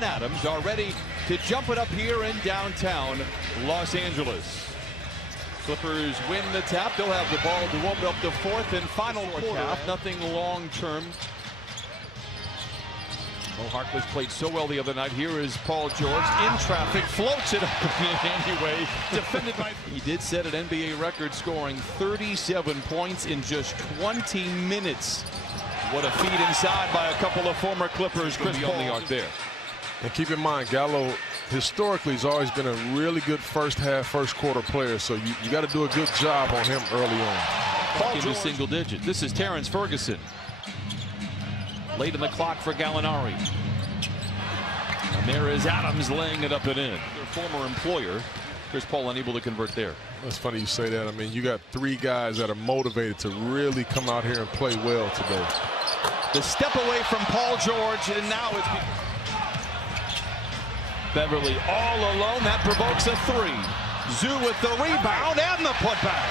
Steven Adams are ready to jump it up here in downtown Los Angeles. Clippers win the tap. They'll have the ball to open up the fourth and final quarter. Nothing long term. Mo Harkless played so well the other night. Here is Paul George in traffic, floats it up anyway. Defended by. He did set an NBA record, scoring 37 points in just 20 minutes. What a feed inside by a couple of former Clippers. Chris Paul on the arc there. And keep in mind, Gallo historically has always been a really good first half, first quarter player. So you got to do a good job on him early on. Paul into single digit. This is Terrence Ferguson. Late in the clock for Gallinari. And there is Adams laying it up and in. Their former employer, Chris Paul, unable to convert there. That's funny you say that. I mean, you got three guys that are motivated to really come out here and play well today. The step away from Paul George, and now it's Beverly all alone. That provokes a three. Zoo with the rebound and the putback.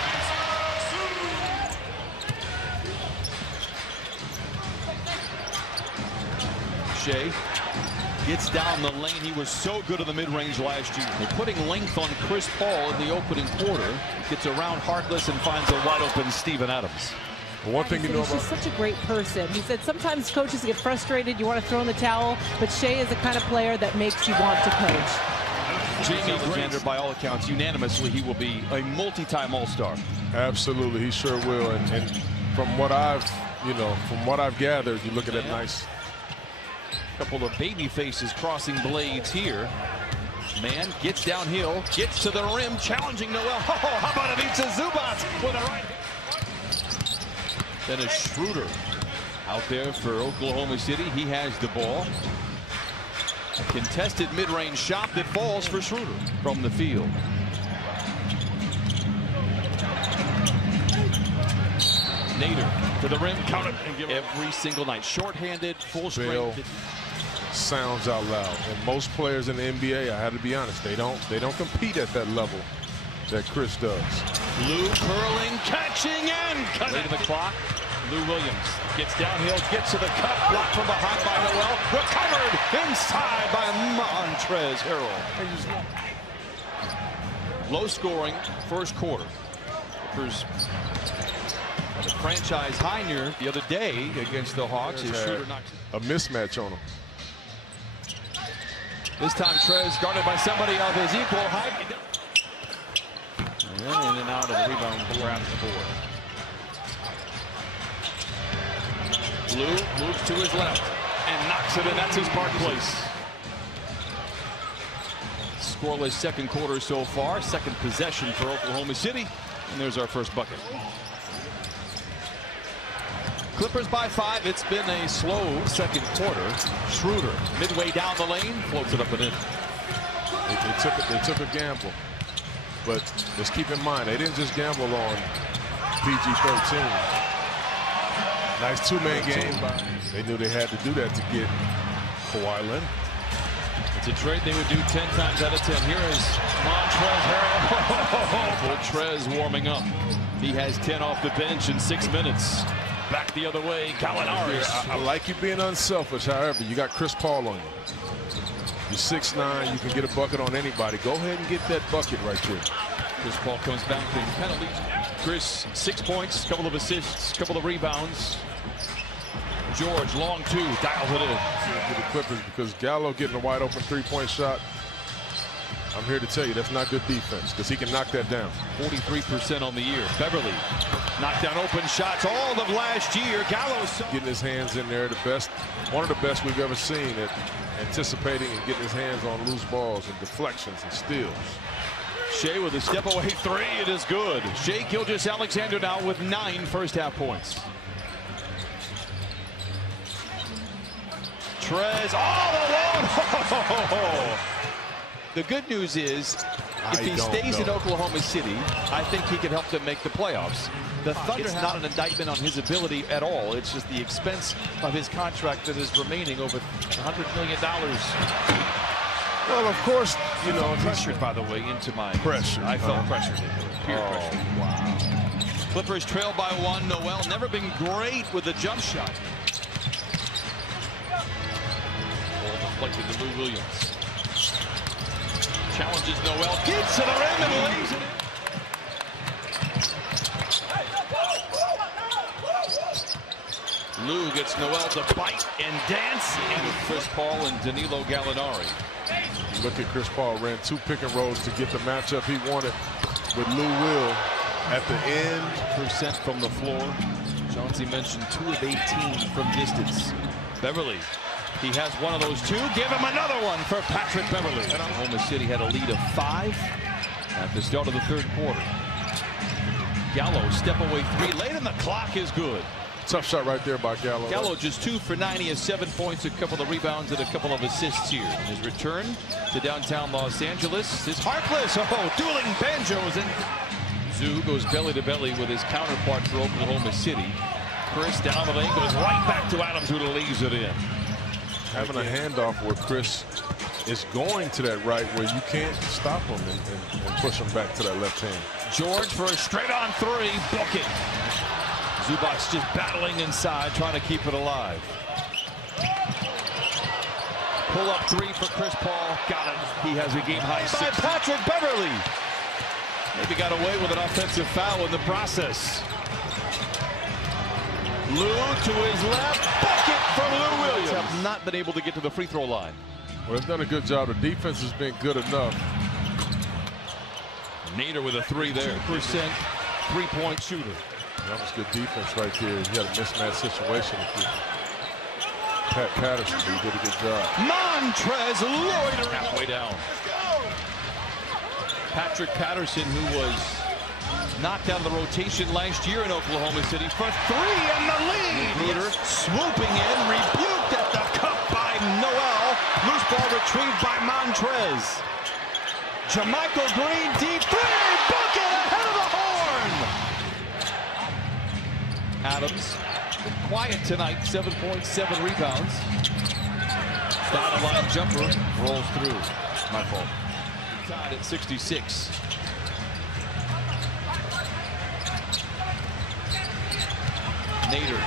Shea gets down the lane. He was so good in the mid-range last year. They're putting length on Chris Paul in the opening quarter. Gets around Harkless and finds a wide-open Steven Adams. One thing you know about, she's such a great person. He said sometimes coaches get frustrated, you want to throw in the towel, but Shea is the kind of player that makes you want to coach. Jamie Alexander, by all accounts, unanimously, he will be a multi-time All-Star. Absolutely, he sure will. And from what I've gathered, you look at that nice. Couple of baby faces crossing blades here. Man gets downhill, gets to the rim, challenging Noel. Oh, how about Ivica Zubac with a right. Then is Schroeder out there for Oklahoma City. He has the ball. A contested mid-range shot that falls for Schroeder from the field. Nader to the rim, count it, and give every single night. Short-handed, full strength. Sounds out loud. And most players in the NBA, I had to be honest, they don't compete at that level that Chris does. Lou curling, catching, and cutting. Late in the clock. Lou Williams gets downhill, gets to the cup, blocked from behind by Noel, recovered inside by Montrezl Harrell. Low scoring first quarter. Clippers had a franchise high near the other day against the Hawks. His shooter knocks a mismatch on him. This time Trez guarded by somebody of his equal height. And then in and out of the rebound, grabs the board. Lou moves to his left and knocks it in. That's his Park Place. Scoreless second quarter so far. Second possession for Oklahoma City. And there's our first bucket. Clippers by 5. It's been a slow second quarter. Schroeder midway down the lane, floats it up and in. They took a gamble. But just keep in mind, they didn't just gamble on PG-13. Nice two-man game. They knew they had to do that to get Kawhi Leonard. It's a trade they would do 10 times out of 10. Here is Montrezl Harrell. Trez warming up. He has 10 off the bench in 6 minutes. Back the other way, Gallinari. I like you being unselfish. However, you got Chris Paul on you. You're 6'9", you can get a bucket on anybody. Go ahead and get that bucket right there. Chris Paul comes back and penalties. Chris, 6 points, couple of assists, couple of rebounds. George, long two, dials it in. For the Clippers, because Gallo getting a wide open three-point shot. I'm here to tell you that's not good defense because he can knock that down. 43% on the year. Beverly knocked down open shots all of last year. Gallo's getting his hands in there, the best, one of the best we've ever seen at anticipating and getting his hands on loose balls and deflections and steals. Shea with a step away three. It is good. Shea Gilgeous-Alexander now with 9 first half points. Trez all alone. The good news is, if he stays in Oklahoma City, I think he can help them make the playoffs. The Thunder, it's not an indictment on his ability at all. It's just the expense of his contract that is remaining over $100 million. Well, of course, you know, pressured, by the way, into my pressure. I felt pressured into it. Peer pressure. Wow. Clippers trail by 1. Noel never been great with the jump shot. Deflected to Lou Williams. Challenges Noel. Gets to the rim and lays it in. Lou gets Noel to bite and dance. And with Chris Paul and Danilo Gallinari. Look at Chris Paul, ran 2 pick and rolls to get the matchup he wanted with Lou Will at the end. % from the floor. Chauncey mentioned 2 of 18 from distance. Beverly, he has one of those 2. Give him another one for Patrick Beverly. And Oklahoma City had a lead of 5 at the start of the 3rd quarter. Gallo, step away 3 late, and the clock is good. Tough shot right there by Gallo. Gallo just 2 for 9. He has 7 points, a couple of rebounds, and a couple of assists here. His return to downtown Los Angeles is Harkless. Oh, dueling banjos. And Zoo goes belly to belly with his counterpart for Oklahoma City. Chris down the lane, goes right back to Adams, who leaves it in. Having a handoff where Chris is going to that right where you can't stop him and push him back to that left hand. George for a straight-on 3. Book it. Zubac just battling inside, trying to keep it alive. Pull-up 3 for Chris Paul. Got it. He has a game-high 6. By Patrick Beverly. Maybe got away with an offensive foul in the process. Lou to his left. Bucket from Lou Williams. Have not been able to get to the free throw line. Well, they've done a good job. The defense has been good enough. Nader with a 3 there. % 3-point shooter. That was good defense right there. He had a mismatch situation. Pat Patterson, he did a good job. Montrez loitering halfway down. Patrick Patterson, who was knocked out of the rotation last year in Oklahoma City for 3 and the lead. Magruder swooping in, rebuked at the cup by Noel. Loose ball retrieved by Montrez. JaMychal Green deep 3, bucket ahead of the horn. Adams, quiet tonight, 7 points, 7 rebounds. Dotted line jumper rolls through. My fault. Tied at 66. Nader.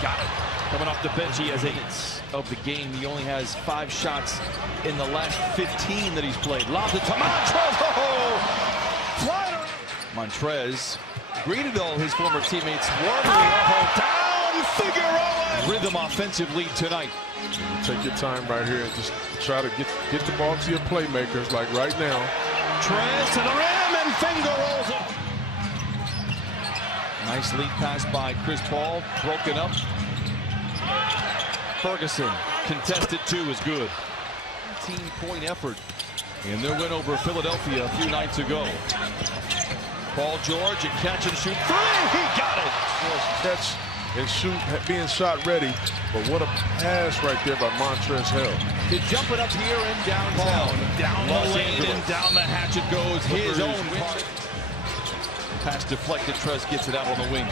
Got it. Coming off the bench, he has 8 of the game. He only has 5 shots in the last 15 that he's played. Lobs it to Montrez. Oh! Flyer. Montrez greeted all his former teammates warmly. Oh, down Figueroa. Rhythm offensive lead tonight. Take your time right here and just try to get the ball to your playmakers like right now. Trez to the rim and finger rolls it. Nice lead pass by Chris Paul, broken up. Ferguson, contested 2 is good. 18-point effort in their win over Philadelphia a few nights ago. Paul George, a catch and shoot 3, he got it. Catch and shoot, being shot ready, but what a pass right there by Montrezl Harrell. To jump it up here in downtown. Down the lane and down the hatch it goes. His own part. Pass deflected, Trez gets it out on the wing.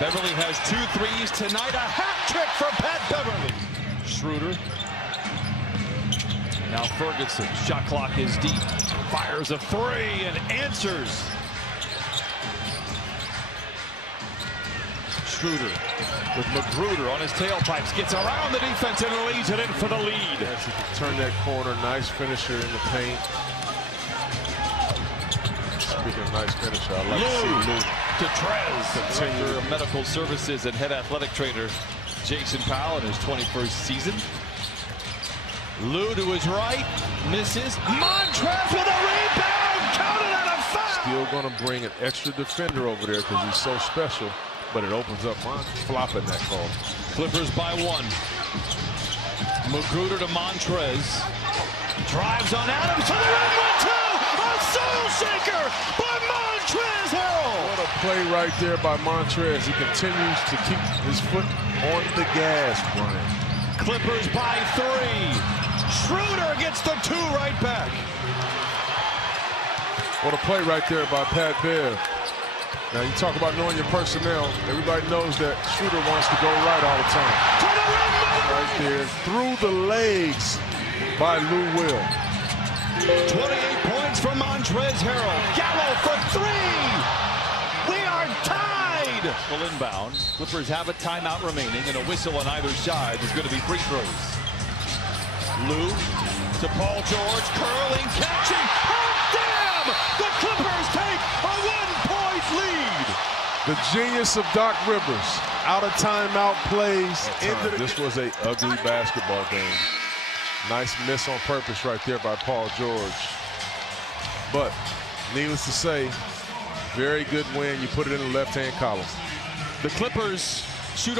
Beverly has 2 threes tonight. A hat trick for Pat Beverly. Schroeder. Now Ferguson. Shot clock is deep. Fires a 3 and answers. Schroeder with Magruder on his tailpipes. Gets around the defense and leads it in for the lead. Yes, he can turn that corner. Nice finisher in the paint. Speaking of nice finisher, I like to see Lou. To Trez, Director of Medical Services and head athletic trainer Jason Powell in his 21st season. Lou to his right, misses. Montrez with a rebound, counted out of foul. Still going to bring an extra defender over there because he's so special, but it opens up flopping that call. Clippers by 1. Magruder to Montrez. Drives on Adams to the rim with 2. A soul shaker by Montrez Harrell. What a play right there by Montrez. He continues to keep his foot on the gas, Brian. Clippers by 3. Schroeder gets the 2 right back. What a play right there by Pat Bev. Now you talk about knowing your personnel. Everybody knows that Schroeder wants to go right all the time. Right there, through the legs by Lou Will. 28 points for Montrez Harrell. Gallo for 3. We are tied. lead. Full inbound. Clippers have a timeout remaining, and a whistle on either side. There's going to be free throws. Lou to Paul George, curling, catching. Oh, damn! The Clippers take a 1-point lead. The genius of Doc Rivers. Out of timeout plays. This was an ugly basketball game. Nice miss on purpose right there by Paul George. But needless to say, very good win. You put it in the left-hand column. The Clippers shoot